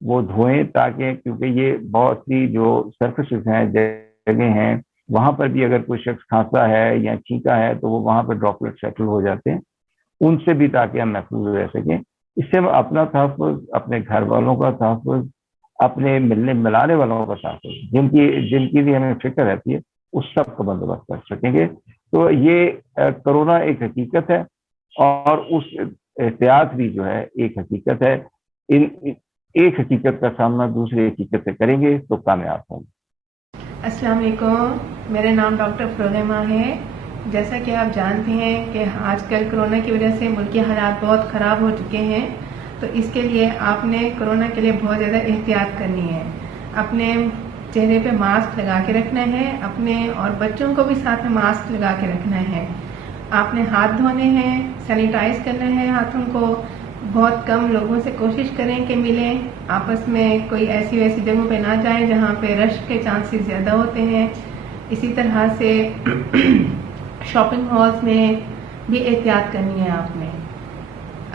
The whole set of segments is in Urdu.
وہ دھوئیں تاکہ، کیونکہ یہ بہت سی جو سرفیسز ہیں، جگہ ہیں، وہاں پر بھی اگر کوئی شخص کھانسا ہے یا چھینکا ہے تو وہ وہاں پر ڈراپلیٹ سیٹل ہو جاتے ہیں، ان سے بھی تاکہ ہم محفوظ رہ سکیں. اس سے ہم اپنا تحفظ، اپنے گھر والوں کا تحفظ، اپنے ملنے ملانے والوں کا تحفظ، جن کی بھی ہمیں فکر رہتی ہے، اس سب کا بندوبست کر سکیں گے. تو یہ کرونا ایک حقیقت ہے، اور اس احتیاط بھی جو ہے ایک حقیقت ہے. ایک حقیقت کا سامنا دوسری حقیقت سے کریں گے تو کامیاب ہوں گے. السلام علیکم، میرا نام ڈاکٹر فروغہ ہے. جیسا کہ آپ جانتے ہیں کہ آج کل کرونا کی وجہ سے ملکی حالات بہت خراب ہو چکے ہیں، تو اس کے لیے آپ نے کرونا کے لیے بہت زیادہ احتیاط کرنی ہے. اپنے چہرے پہ ماسک لگا کے رکھنا ہے، اپنے اور بچوں کو بھی ساتھ میں ماسک لگا کے رکھنا ہے. آپ نے ہاتھ دھونے ہیں، سینیٹائز کرنا ہے ہاتھوں کو. بہت کم لوگوں سے کوشش کریں کہ ملیں، آپس میں کوئی ایسی ویسی جگہوں پہ نہ جائیں جہاں پہ رش کے چانسز زیادہ ہوتے ہیں. اسی طرح سے شاپنگ ہالز میں بھی احتیاط کرنی ہے آپ نے.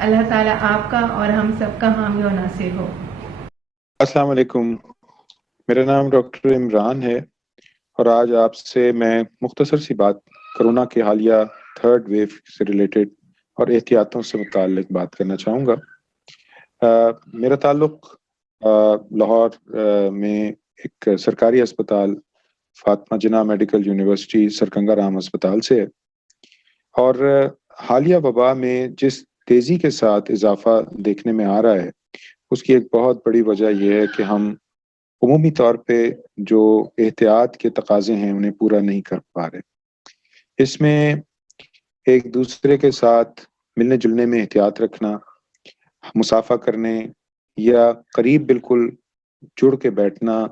اللہ تعالیٰ آپ کا اور ہم سب کا حامی و ناصر ہو. السلام علیکم، میرا نام ڈاکٹر عمران ہے، اور آج آپ سے میں مختصر سی بات کرونا کے حالیہ تھرڈ ویو سے ریلیٹڈ اور احتیاطوں سے متعلق بات کرنا چاہوں گا. میرا تعلق لاہور میں ایک سرکاری اسپتال فاطمہ جناح میڈیکل یونیورسٹی سرکنگا رام اسپتال سے ہے، اور حالیہ وبا میں جس تیزی کے ساتھ اضافہ دیکھنے میں آ رہا ہے، اس کی ایک بہت بڑی وجہ یہ ہے کہ ہم عمومی طور پہ جو احتیاط کے تقاضے ہیں انہیں پورا نہیں کر پا رہے. اس میں ایک دوسرے کے ساتھ ملنے جلنے میں احتیاط رکھنا، مسافہ کرنے یا قریب بالکل جڑ کے بیٹھنا،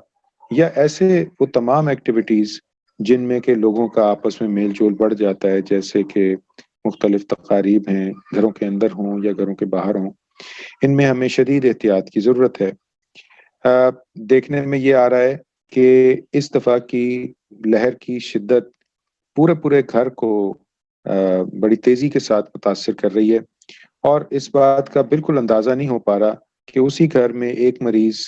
یا ایسے وہ تمام ایکٹیویٹیز جن میں کہ لوگوں کا آپس میں میل جول بڑھ جاتا ہے، جیسے کہ مختلف تقاریب ہیں، گھروں کے اندر ہوں یا گھروں کے باہر ہوں، ان میں ہمیں شدید احتیاط کی ضرورت ہے. دیکھنے میں یہ آ رہا ہے کہ اس دفعہ کی لہر کی شدت پورے گھر کو بڑی تیزی کے ساتھ متاثر کر رہی ہے، اور اس بات کا بالکل اندازہ نہیں ہو پا رہا کہ اسی گھر میں ایک مریض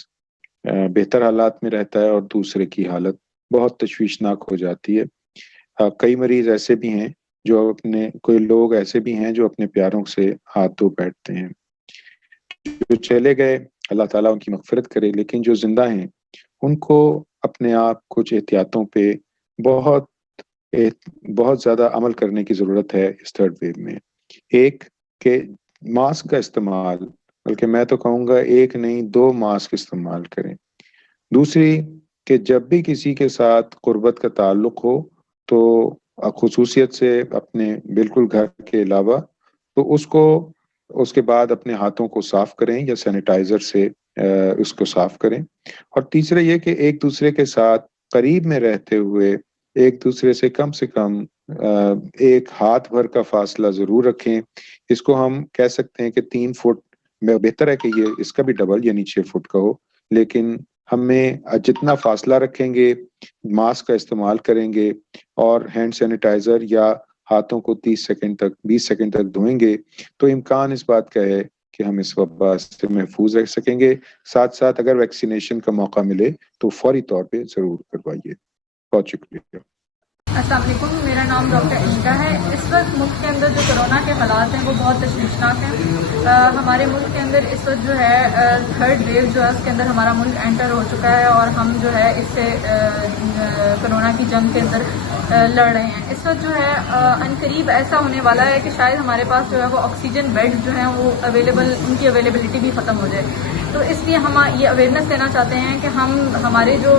بہتر حالات میں رہتا ہے اور دوسرے کی حالت بہت تشویشناک ہو جاتی ہے. کئی مریض ایسے بھی ہیں کوئی لوگ ایسے بھی ہیں جو اپنے پیاروں سے ہاتھ دھو بیٹھتے ہیں. جو چلے گئے اللہ تعالیٰ ان کی مغفرت کرے، لیکن جو زندہ ہیں ان کو اپنے آپ کچھ احتیاطوں پہ بہت زیادہ عمل کرنے کی ضرورت ہے اس تھرڈ ویو میں. ایک کہ ماسک کا استعمال، بلکہ میں تو کہوں گا ایک نہیں 2 ماسک استعمال کریں. دوسری کہ جب بھی کسی کے ساتھ قربت کا تعلق ہو تو خصوصیت سے اپنے بالکل گھر کے علاوہ تو اس کے بعد اپنے ہاتھوں کو صاف کریں یا سینیٹائزر سے اس کو صاف کریں. اور تیسرا یہ کہ ایک دوسرے کے ساتھ قریب میں رہتے ہوئے ایک دوسرے سے کم ایک ہاتھ بھر کا فاصلہ ضرور رکھیں. اس کو ہم کہہ سکتے ہیں کہ 3 فٹ میں بہتر ہے کہ یہ اس کا بھی ڈبل یعنی 6 فٹ کا ہو، لیکن ہمیں جتنا فاصلہ رکھیں گے، ماسک کا استعمال کریں گے اور ہینڈ سینیٹائزر یا ہاتھوں کو 20 سیکنڈ تک دھوئیں گے تو امکان اس بات کا ہے کہ ہم اس وبا سے محفوظ رہ سکیں گے. ساتھ ساتھ اگر ویکسینیشن کا موقع ملے تو فوری طور پہ ضرور کروائیے. بہت شکریہ. السلام علیکم، میرا نام ڈاکٹر عشقہ ہے. اس وقت ملک کے اندر جو کرونا کے حالات ہیں وہ بہت تشویشناک ہیں. ہمارے ملک کے اندر اس وقت جو ہے تھرڈ ویو جو ہے اس کے اندر ہمارا ملک انٹر ہو چکا ہے، اور ہم جو ہے اس سے کرونا کی جنگ کے اندر لڑ رہے ہیں. اس وقت جو ہے عنقریب ایسا ہونے والا ہے کہ شاید ہمارے پاس جو ہے وہ آکسیجن بیڈ جو ہیں وہ ان کی اویلیبلٹی بھی ختم ہو جائے. تو اس لیے ہم یہ اویئرنیس دینا چاہتے ہیں کہ ہمارے جو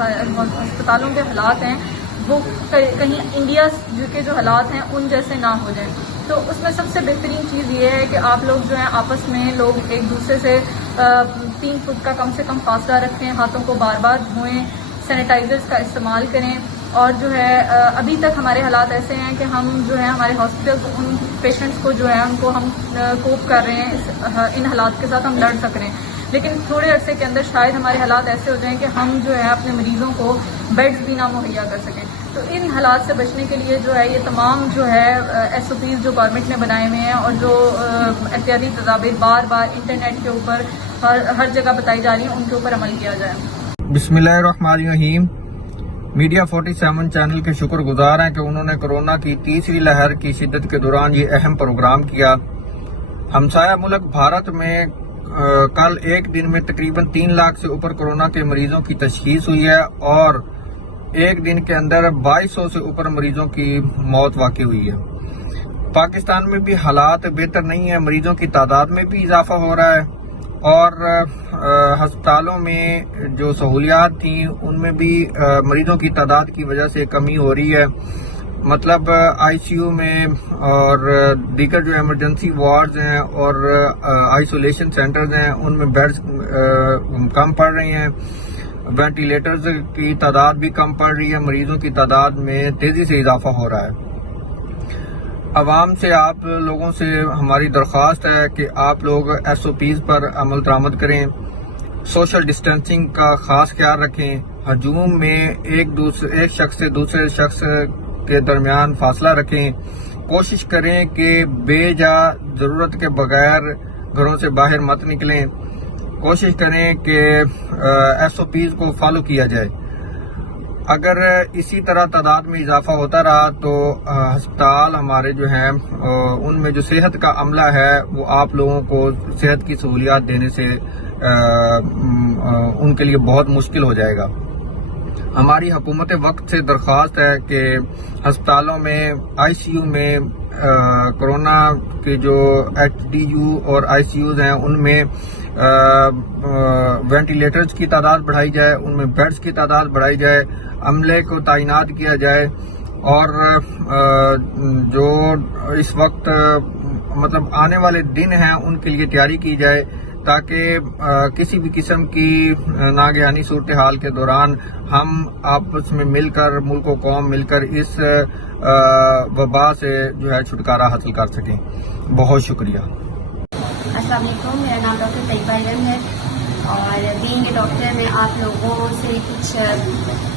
ہسپتالوں کے حالات ہیں وہ کہیں انڈیا کے جو حالات ہیں ان جیسے نہ ہو جائیں. تو اس میں سب سے بہترین چیز یہ ہے کہ آپ لوگ جو ہیں آپس میں لوگ ایک دوسرے سے 3 فٹ کا کم سے کم فاصلہ رکھیں، ہاتھوں کو بار بار دھوئیں، سینیٹائزرز کا استعمال کریں. اور جو ہے ابھی تک ہمارے حالات ایسے ہیں کہ ہم جو ہے ہمارے ہاسپٹل ان پیشنٹس کو جو ہے ان کو ہم کوپ کر رہے ہیں، ان حالات کے ساتھ ہم لڑ سک رہے ہیں. لیکن تھوڑے عرصے کے اندر شاید ہمارے حالات ایسے ہو جائیں کہ ہم جو ہے اپنے مریضوں کو بیڈز بھی نہ مہیا کر سکیں. تو ان حالات سے بچنے کے لیے جو ہے یہ تمام جو ہے ایس او پیز جو گورنمنٹ نے بنائے ہوئے ہیں اور جو احتیاطی تدابیر بار بار انٹرنیٹ کے اوپر ہر جگہ بتائی جا رہی ہیں ان کے اوپر عمل کیا جائے. بسم اللہ الرحمن الرحیم. میڈیا 47 چینل کے شکر گزار ہیں کہ انہوں نے کرونا کی تیسری لہر کی شدت کے دوران یہ اہم پروگرام کیا. ہمسایہ ملک بھارت میں کل ایک دن میں تقریباً 3 لاکھ سے اوپر کرونا کے مریضوں کی تشخیص ہوئی ہے اور ایک دن کے اندر 2200 سے اوپر مریضوں کی موت واقع ہوئی ہے. پاکستان میں بھی حالات بہتر نہیں ہیں، مریضوں کی تعداد میں بھی اضافہ ہو رہا ہے اور ہسپتالوں میں جو سہولیات تھیں ان میں بھی مریضوں کی تعداد کی وجہ سے کمی ہو رہی ہے. مطلب آئی سی یو میں اور دیگر جو ایمرجنسی وارڈز ہیں اور آئسولیشن سینٹرز ہیں ان میں بیڈز کم پڑ رہے ہیں، وینٹیلیٹرز کی تعداد بھی کم پڑ رہی ہے، مریضوں کی تعداد میں تیزی سے اضافہ ہو رہا ہے. عوام سے آپ لوگوں سے ہماری درخواست ہے کہ آپ لوگ ایس او پیز پر عمل درآمد کریں، سوشل ڈسٹینسنگ کا خاص خیال رکھیں، ہجوم میں ایک شخص سے دوسرے شخص کے درمیان فاصلہ رکھیں، کوشش کریں کہ بے جا ضرورت کے بغیر گھروں سے باہر مت نکلیں، کوشش کریں کہ ایس او پیز کو فالو کیا جائے. اگر اسی طرح تعداد میں اضافہ ہوتا رہا تو ہسپتال ہمارے جو ہیں ان میں جو صحت کا عملہ ہے وہ آپ لوگوں کو صحت کی سہولیات دینے سے ان کے لیے بہت مشکل ہو جائے گا. ہماری حکومت وقت سے درخواست ہے کہ ہسپتالوں میں آئی سی یو میں کرونا کے جو ایچ ڈی یو اور آئی سی یوز ہیں ان میں وینٹیلیٹرز کی تعداد بڑھائی جائے، ان میں بیڈز کی تعداد بڑھائی جائے، عملے کو تعینات کیا جائے اور جو اس وقت مطلب آنے والے دن ہیں ان کے لیے تیاری کی جائے تاکہ کسی بھی قسم کی ناگہانی صورتحال کے دوران ہم آپس میں مل کر ملک و قوم مل کر اس وبا سے جو ہے چھٹکارا حاصل کر سکیں. بہت شکریہ. السلام علیکم، میرا نام ڈاکٹر طیبہ علم ہے اور بینگ اے ڈاکٹر میں آپ لوگوں سے کچھ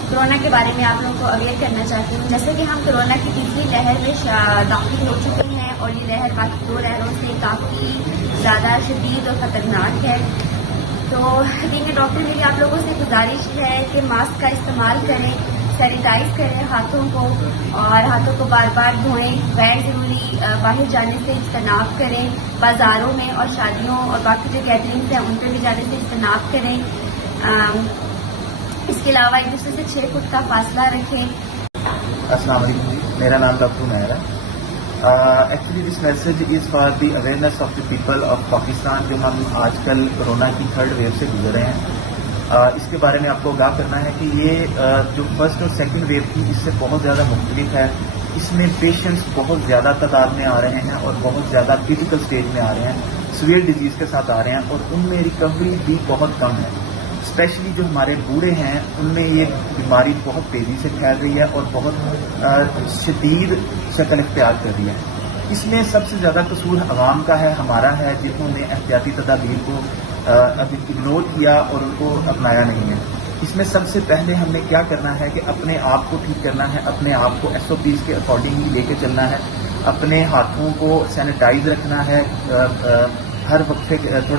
کرونا کے بارے میں آپ لوگوں کو اویئر کرنا چاہتی ہوں. جیسے کہ ہم کرونا کی تیسری لہر میں داخل ہو چکے ہیں اور یہ لہر باقی 2 لہروں سے کافی زیادہ شدید اور خطرناک ہے. تو بینگ اے ڈاکٹر میری آپ لوگوں سے گزارش ہے کہ ماسک کا استعمال کریں، سینیٹائز کریں ہاتھوں کو اور ہاتھوں کو بار بار دھوئیں، غیر ضروری باہر جانے سے اجتناب کریں، بازاروں میں اور شادیوں اور باقی جو گیدرنگس ہیں ان پہ بھی جانے سے اجتناب کریں. اس کے علاوہ ایک دوسرے سے 6 فٹ کا فاصلہ رکھیں. السلام علیکم، میرا نام ڈاکٹر عمیر ہے. Actually this message is for the awareness of the people of Pakistan. جو ہم آج کل کورونا کی 3rd ویو سے گزر رہے ہیں، اس کے بارے میں آپ کو آگاہ کرنا ہے کہ یہ جو 1st اور 2nd ویو تھی اس سے بہت زیادہ مختلف ہے. اس میں پیشنٹس بہت زیادہ تعداد میں آ رہے ہیں اور بہت زیادہ کریٹیکل سٹیج میں آ رہے ہیں، سویئر ڈیزیز کے ساتھ آ رہے ہیں اور ان میں ریکوری بھی بہت کم ہے. اسپیشلی جو ہمارے بوڑھے ہیں ان میں یہ بیماری بہت تیزی سے پھیل رہی ہے اور بہت شدید شکل اختیار کر رہی ہے. اس میں سب سے زیادہ قصور عوام کا ہے، ہمارا ہے، جنہوں نے احتیاطی تدابیر کو ابھی اگنور کیا اور ان کو اپنایا نہیں ہے. اس میں سب سے پہلے ہم نے کیا کرنا ہے کہ اپنے آپ کو ٹھیک کرنا ہے، اپنے آپ کو ایس او پیز کے اکارڈنگلی لے کے چلنا ہے، اپنے ہاتھوں کو سینیٹائز رکھنا ہے، ہر وقفے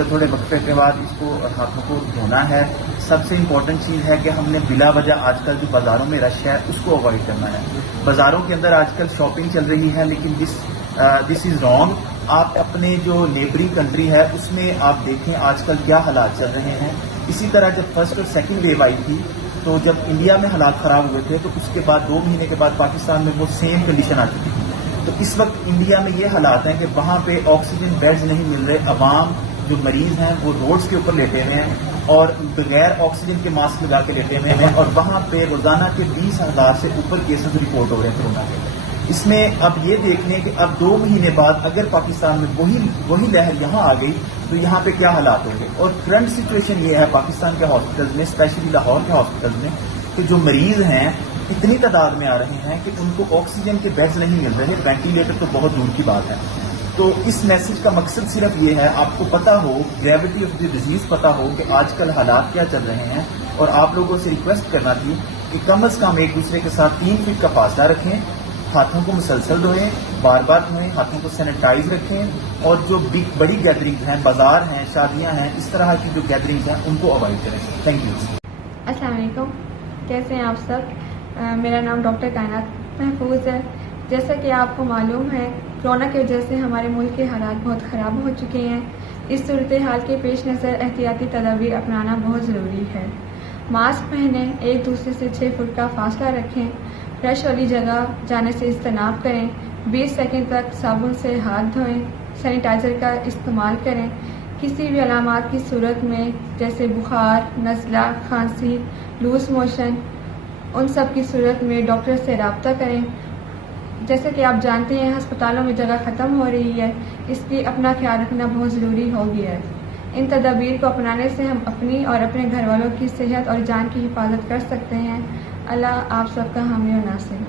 تھوڑے وقفے کے بعد اس کو ہاتھوں کو دھونا ہے. سب سے امپورٹنٹ چیز ہے کہ ہم نے بلا وجہ آج کل جو بازاروں میں رش ہے اس کو اوائڈ کرنا ہے. بازاروں کے اندر آج کل شاپنگ چل رہی ہے لیکن دس از رانگ. آپ اپنے جو نیبرنگ کنٹری ہے اس میں آپ دیکھیں آج کل کیا حالات چل رہے ہیں. اسی طرح جب 1st اور 2nd ویو آئی تھی تو جب انڈیا میں حالات خراب ہوئے تھے تو اس کے بعد 2 مہینے کے بعد پاکستان میں وہ سیم کنڈیشن آ چکی تھی. تو اس وقت انڈیا میں یہ حالات ہیں کہ وہاں پہ آکسیجن بیڈز نہیں مل رہے، عوام جو مریض ہیں وہ روڈز کے اوپر لیٹے ہوئے ہیں اور بغیر آکسیجن کے ماسک لگا کے لیٹے ہوئے ہیں اور وہاں پہ روزانہ کے 20,000 سے اوپر کیسز رپورٹ ہو رہے ہیں کورونا کے. اس میں اب یہ دیکھنے کہ اب 2 مہینے بعد اگر پاکستان میں وہی لہر یہاں آ گئی تو یہاں پہ کیا حالات ہوں گے. اور کرنٹ سچویشن یہ ہے پاکستان کے ہاسپٹلز میں، اسپیشلی لاہور کے ہاسپٹلز میں، کہ جو مریض ہیں اتنی تعداد میں آ رہے ہیں کہ ان کو آکسیجن کے بیڈز نہیں مل رہے. وینٹیلیٹر تو بہت دور کی بات ہے. تو اس میسج کا مقصد صرف یہ ہے آپ کو پتا ہو، گریوٹی آف دی ڈیزیز پتا ہو کہ آج کل حالات کیا چل رہے ہیں، اور آپ لوگوں سے ریکویسٹ کرنا تھی کہ کم از کم ایک دوسرے کے ساتھ 3 فٹ کا فاصلہ رکھیں، ہاتھوں کو مسلسل دھوئیں، بار بار دھوئیں، ہاتھوں کو سینیٹائز رکھیں، اور جو بڑی گیدرنگ ہیں، بازار ہیں، شادیاں ہیں، اس طرح کی جو گیدرنگ ہیں ان کو اوائڈ کریں. Thank you. السلام علیکم، کیسے ہیں آپ سب؟ میرا نام ڈاکٹر کائنات محفوظ ہے. جیسا کہ آپ کو معلوم ہے، کورونا کی وجہ سے ہمارے ملک کے حالات بہت خراب ہو چکے ہیں. اس صورتحال کے پیش نظر احتیاطی تدابیر اپنانا بہت ضروری ہے. ماسک پہنیں، ایک دوسرے سے 6 فٹ کا فاصلہ رکھیں، رش والی جگہ جانے سے اجتناب کریں، 20 سیکنڈ تک صابن سے ہاتھ دھوئیں، سینیٹائزر کا استعمال کریں. کسی بھی علامات کی صورت میں جیسے بخار، نزلہ، کھانسی، لوز موشن، ان سب کی صورت میں ڈاکٹر سے رابطہ کریں. جیسے کہ آپ جانتے ہیں ہسپتالوں میں جگہ ختم ہو رہی ہے، اس لیے اپنا خیال رکھنا بہت ضروری ہو گیا ہے. ان تدابیر کو اپنانے سے ہم اپنی اور اپنے گھر والوں کی صحت اور جان کی حفاظت کر سکتے ہیں. اللہ آپ سب کا حامی و ناصر.